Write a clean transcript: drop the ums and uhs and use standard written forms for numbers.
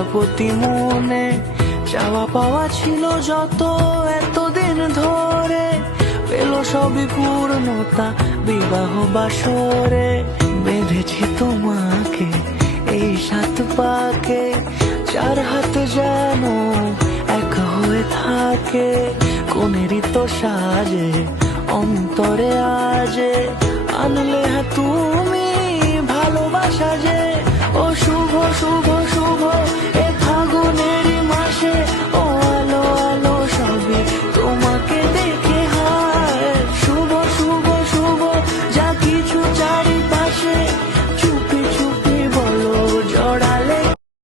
প্রজাপতি মনে চাওয়া পাওয়া ছিল যত এতদিন ধরে, পেল সবই পূর্ণতা বিবাহ বাসরে। বেঁধেছি তোমাকে এই 7 পাকে, 4 হাত যেন এক হয়ে থাকে। কোনেরই তো সাজে অন্তরে আজে আনলে তুমি ভালোবাসা যে। ও শুভ শুভ শুভ